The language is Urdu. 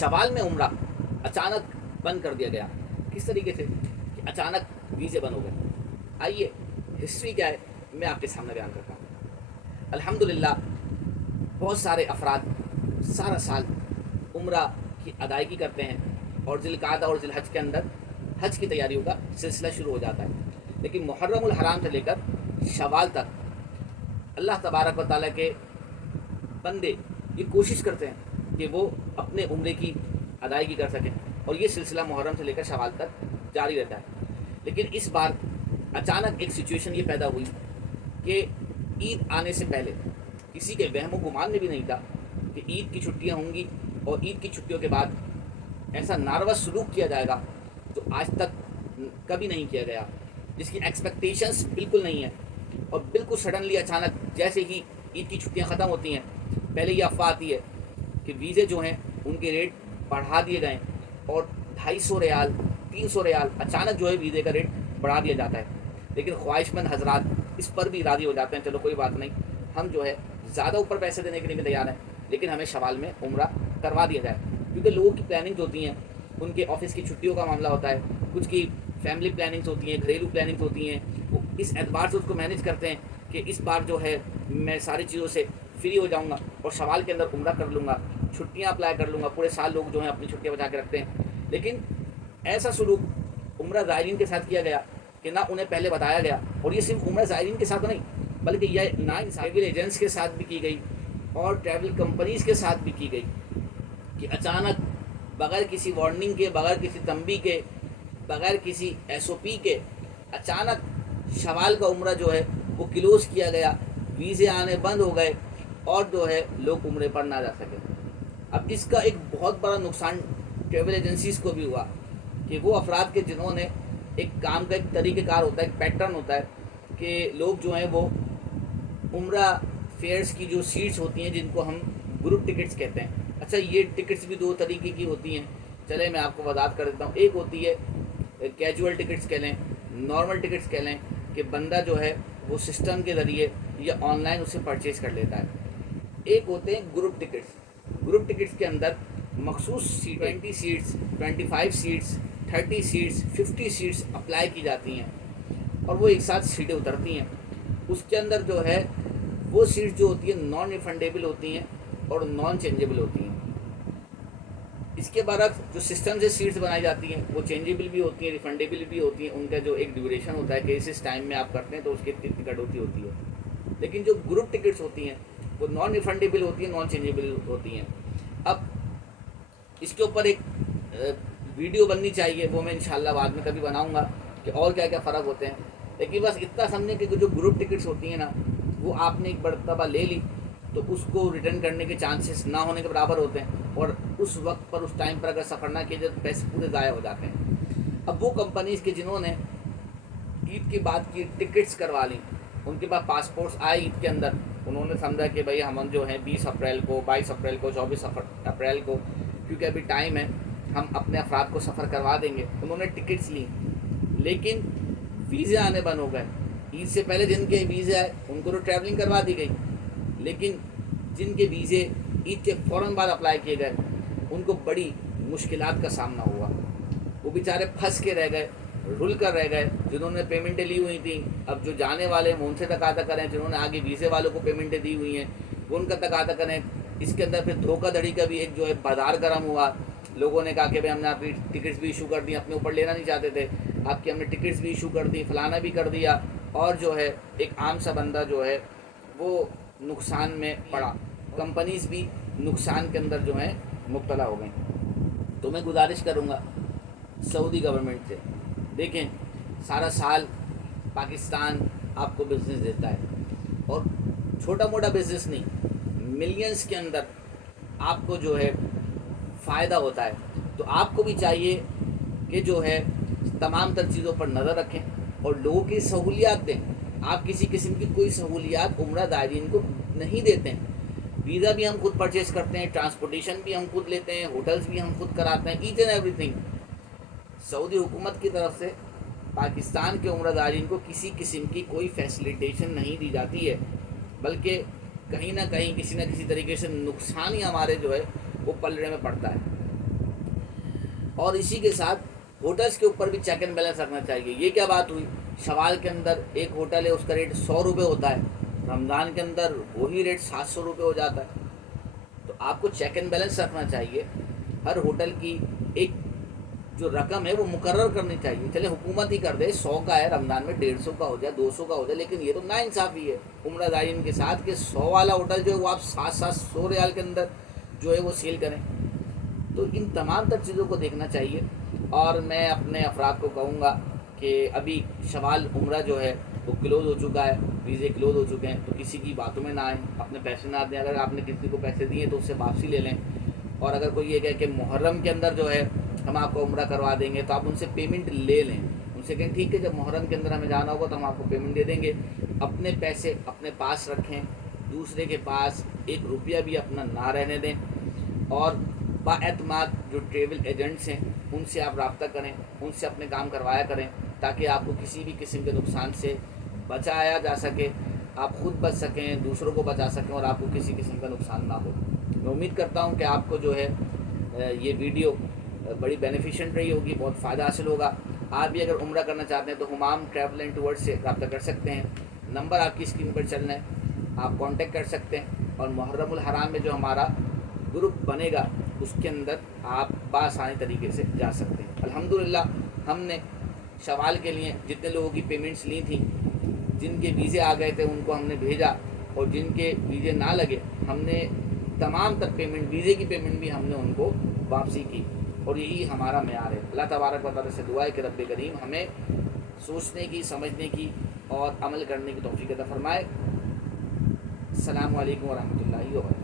شوال میں عمرہ اچانک بند کر دیا گیا. کس طریقے سے کہ اچانک ویزے بند ہو گئے. آئیے ہسٹری کیا ہے میں آپ کے سامنے بیان کرتا ہوں. الحمدللہ بہت سارے افراد سارا سال عمرہ کی ادائیگی کرتے ہیں اور ذی القعدہ اور ذی الحج کے اندر حج کی تیاریوں کا سلسلہ شروع ہو جاتا ہے. لیکن محرم الحرام سے لے کر شوال تک اللہ تبارک و تعالیٰ کے بندے یہ کوشش کرتے ہیں کہ وہ اپنے عمرے کی ادائیگی کر سکیں اور یہ سلسلہ محرم سے لے کر شوال تک جاری رہتا ہے. لیکن اس بار اچانک ایک سچویشن یہ پیدا ہوئی کہ عید آنے سے پہلے کسی کے وہم و گمان میں بھی نہیں تھا کہ عید کی چھٹیاں ہوں گی اور عید کی چھٹیوں کے بعد ایسا ناروا سلوک کیا جائے گا جو آج تک کبھی نہیں کیا گیا, جس کی ایکسپیکٹیشنز بالکل نہیں ہیں. اور بالکل سڈنلی اچانک جیسے ہی عید کی چھٹیاں ختم ہوتی ہیں پہلے یہ افواہ آتی ہے کہ ویزے جو ہیں ان کے ریٹ بڑھا دیے گئے اور 250 ریال 300 ریال اچانک جو ہے ویزے کا ریٹ بڑھا دیا جاتا ہے. لیکن خواہش مند حضرات اس پر بھی راضی ہو جاتے ہیں, چلو کوئی بات نہیں, ہم جو ہے زیادہ اوپر پیسے دینے کے لیے بھی تیار ہیں لیکن ہمیں شوال میں عمرہ کروا دیا جائے. کیونکہ لوگوں کی پلاننگز ہوتی ہیں, ان کے آفس کی چھٹیوں کا معاملہ ہوتا ہے, کچھ کی فیملی پلاننگز ہوتی ہیں, گھریلو پلاننگز ہوتی ہیں, وہ اس اعتبار سے اس کو مینیج کرتے ہیں کہ اس بار جو ہے میں ساری چیزوں سے فری ہو جاؤں گا اور شوال کے اندر عمرہ کر لوں گا, چھٹیاں اپلائی کر لوں گا. پورے سال لوگ جو ہیں اپنی چھٹیاں بچا کے رکھتے ہیں. لیکن ایسا سلوک عمرہ زائرین کے ساتھ کیا گیا کہ نہ انہیں پہلے بتایا گیا, اور یہ صرف عمرہ زائرین کے ساتھ نہیں بلکہ یہ ٹریول ایجنٹس کے ساتھ بھی کی گئی اور ٹریول کمپنیز کے ساتھ بھی کی گئی کہ اچانک بغیر کسی وارننگ کے, بغیر کسی تنبیہ کے, بغیر کسی ایس او پی کے اچانک شوال کا عمرہ جو ہے وہ کلوز کیا گیا, ویزے آنے بند ہو گئے اور جو ہے لوگ عمرے پر نہ جا سکے. اب اس کا ایک بہت بڑا نقصان ٹریول ایجنسیز کو بھی ہوا کہ وہ افراد کے جنہوں نے ایک کام کا ایک طریقہ کار ہوتا ہے, ایک پیٹرن ہوتا ہے کہ لوگ جو ہیں وہ عمرہ فیئرس کی جو سیٹس ہوتی ہیں جن کو ہم گروپ ٹکٹس کہتے ہیں. اچھا یہ ٹکٹس بھی دو طریقے کی ہوتی ہیں, چلے میں آپ کو وضاحت کر دیتا ہوں. ایک ہوتی ہے کیجول ٹکٹس کہہ لیں, نارمل ٹکٹس کہہ لیں کہ بندہ جو ہے وہ سسٹم کے ذریعے یا آن لائن اسے پرچیز کر لیتا ہے. ایک ہوتے ہیں گروپ ٹکٹس. گروپ ٹکٹس کے اندر مخصوص 20 seats, 25 seats, 30 seats, 50 seats apply کی جاتی ہیں اور وہ ایک ساتھ سیٹیں اترتی ہیں. اس کے اندر جو ہے وہ سیٹس جو ہوتی ہیں نان ریفنڈیبل ہوتی ہیں اور نان چینجیبل ہوتی ہیں. اس کے برعکس جو سسٹم سے سیٹس بنائی جاتی ہیں وہ چینجیبل بھی ہوتی ہیں, ریفنڈیبل بھی ہوتی ہیں. ان کا جو ایک ڈیوریشن ہوتا ہے کہ اس ٹائم میں آپ کرتے ہیں تو اس کی اتنی کٹوتی ہوتی ہے. لیکن جو گروپ ٹکٹس ہوتی ہیں وہ نان ریفنڈیبل ہوتی ہیں, نان چینجیبل ہوتی ہیں. اب اس کے اوپر ایک ویڈیو بننی چاہیے, وہ میں انشاءاللہ بعد میں کبھی بناؤں گا کہ اور کیا کیا فرق ہوتے ہیں. لیکن بس اتنا سمجھیں کہ جو گروپ ٹکٹس ہوتی ہیں نا وہ آپ نے ایک مرتبہ لے لی تو اس کو ریٹرن کرنے کے چانسز نہ ہونے کے برابر ہوتے ہیں, اور اس وقت پر اس ٹائم پر اگر سفر نہ کیا جائے تو پیسے پورے ضائع ہو جاتے ہیں. اب وہ کمپنیز کے جنہوں نے عید کے بعد کی ٹکٹس کروا لیں, ان کے پاس پاسپورٹس آئے عید کے اندر, انہوں نے سمجھا کہ بھائی ہم جو ہیں 20 اپریل کو, 22 اپریل کو, 24 اپریل کو, کیونکہ ابھی ٹائم ہے ہم اپنے افراد کو سفر کروا دیں گے. انہوں نے ٹکٹس لیں لیکن ویزے آنے بند ہو گئے. عید سے پہلے جن کے ویزے آئے ان کو تو ٹریولنگ کروا دی گئی, لیکن جن کے ویزے عید کے فوراً بعد اپلائی کیے گئے ان کو بڑی مشکلات کا سامنا ہوا. وہ بیچارے پھنس کے رہ گئے, رل کر رہ گئے. جنہوں نے پیمنٹیں لی ہوئی تھیں اب جو جانے والے ہیں وہ ان سے تقاضا کریں, جنہوں نے آگے ویزے والوں کو پیمنٹیں دی ہوئی ہیں وہ ان کا تقاضا کریں. اس کے اندر پھر دھوکہ دھڑی کا بھی ایک جو ہے بازار گرم ہوا. لوگوں نے کہا کہ بھائی ہم نے آپ کی ٹکٹس بھی ایشو کر دی, اپنے اوپر لینا نہیں چاہتے تھے, آپ کی ہم نے ٹکٹس بھی ایشو کر دی, فلانا بھی کر دیا, اور جو ہے ایک عام سا بندہ جو ہے وہ نقصان میں پڑا. کمپنیز بھی نقصان کے اندر جو ہیں مبتلا ہو گئیں. تو میں گزارش کروں گا سعودی گورنمنٹ سے, دیکھیں سارا سال پاکستان آپ کو بزنس دیتا ہے, اور چھوٹا موٹا بزنس نہیں, ملینز کے اندر آپ کو جو ہے فائدہ ہوتا ہے. تو آپ کو بھی چاہیے کہ جو ہے تمام تر چیزوں پر نظر رکھیں اور لوگوں کی سہولیات دیں. آپ کسی قسم کی کوئی سہولیات عمرہ زائرین کو نہیں دیتے ہیں. ویزا بھی ہم خود پرچیز کرتے ہیں, ٹرانسپورٹیشن بھی ہم خود لیتے ہیں, ہوٹلز بھی ہم خود کراتے ہیں, ایچ اینڈ ایوری تھنگ. سعودی حکومت کی طرف سے پاکستان کے عمرہ زائرین کو کسی قسم کی کوئی فیسیلیٹیشن نہیں دی جاتی ہے, بلکہ کہیں نہ کہیں کسی نہ کسی طریقے سے نقصان ہی ہمارے جو ہے وہ پلڑے میں پڑتا ہے. اور اسی کے ساتھ ہوٹلس کے اوپر بھی چیک اینڈ بیلنس رکھنا چاہیے. یہ کیا بات ہوئی, شوال کے اندر ایک ہوٹل ہے اس کا ریٹ 100 روپے ہوتا ہے, رمضان کے اندر وہی ریٹ 700 روپے ہو جاتا ہے. تو آپ کو چیک اینڈ بیلنس رکھنا چاہیے. ہر ہوٹل کی ایک جو رقم ہے وہ مقرر کرنی چاہیے. چلے حکومت ہی کر دے 100 کا ہے, رمضان میں 150 کا ہو جائے, 200 کا ہو جائے, لیکن یہ تو ناانصافی ہے عمرہ زائرین کے ساتھ کہ 100 والا ہوٹل جو ہے وہ آپ 700 ریال کے اندر جو ہے وہ سیل کریں. تو ان تمام تر چیزوں کو دیکھنا چاہیے. اور میں اپنے افراد کو کہوں گا کہ ابھی شوال عمرہ جو ہے وہ کلوز ہو چکا ہے, ویزے کلوز ہو چکے ہیں, تو کسی کی باتوں میں نہ آئیں, اپنے پیسے نہ دیں. اگر آپ نے کسی کو پیسے دیے تو اس سے واپسی لے لیں. اور اگر کوئی یہ کہے کہ محرم کے اندر جو ہے ہم آپ کو عمرہ کروا دیں گے, تو آپ ان سے پیمنٹ لے لیں. ان سے کہیں ٹھیک ہے جب محرم کے اندر ہمیں جانا ہوگا تو ہم آپ کو پیمنٹ دے دیں گے. اپنے پیسے اپنے پاس رکھیں, دوسرے کے پاس 1 روپیہ بھی اپنا نہ رہنے دیں. اور با اعتماد جو ٹریول ایجنٹس ہیں ان سے آپ رابطہ کریں, ان سے اپنے کام کروایا کریں, تاکہ آپ کو کسی بھی قسم کے نقصان سے بچایا جا سکے, آپ خود بچ سکیں, دوسروں کو بچا سکیں, اور آپ کو کسی قسم کا نقصان نہ ہو. میں امید کرتا ہوں کہ آپ کو جو ہے یہ ویڈیو بڑی بینیفیشینٹ رہی ہوگی, بہت فائدہ حاصل ہوگا. آپ بھی اگر عمرہ کرنا چاہتے ہیں تو ہمام ٹریول اینڈ ٹورز سے رابطہ کر سکتے ہیں. نمبر آپ کی اسکرین پر چل رہے ہیں, آپ کانٹیکٹ کر سکتے ہیں. اور محرم الحرام میں جو ہمارا گروپ بنے گا اس کے اندر آپ بآسانی طریقے سے جا سکتے ہیں. الحمدللہ ہم نے شوال کے لیے جتنے لوگوں کی پیمنٹس لی تھیں, جن کے ویزے آ گئے تھے ان کو ہم نے بھیجا, اور جن کے ویزے نہ لگے ہم نے تمام تر پیمنٹ, ویزے کی پیمنٹ بھی ہم نے ان کو واپسی کی. اور یہی ہمارا معیار ہے. اللہ تبارک و تعالیٰ سے دعا ہے کہ رب کریم ہمیں سوچنے کی, سمجھنے کی اور عمل کرنے کی توفیق عطا فرمائے. السلام علیکم ورحمۃ اللہ وبرکاتہ.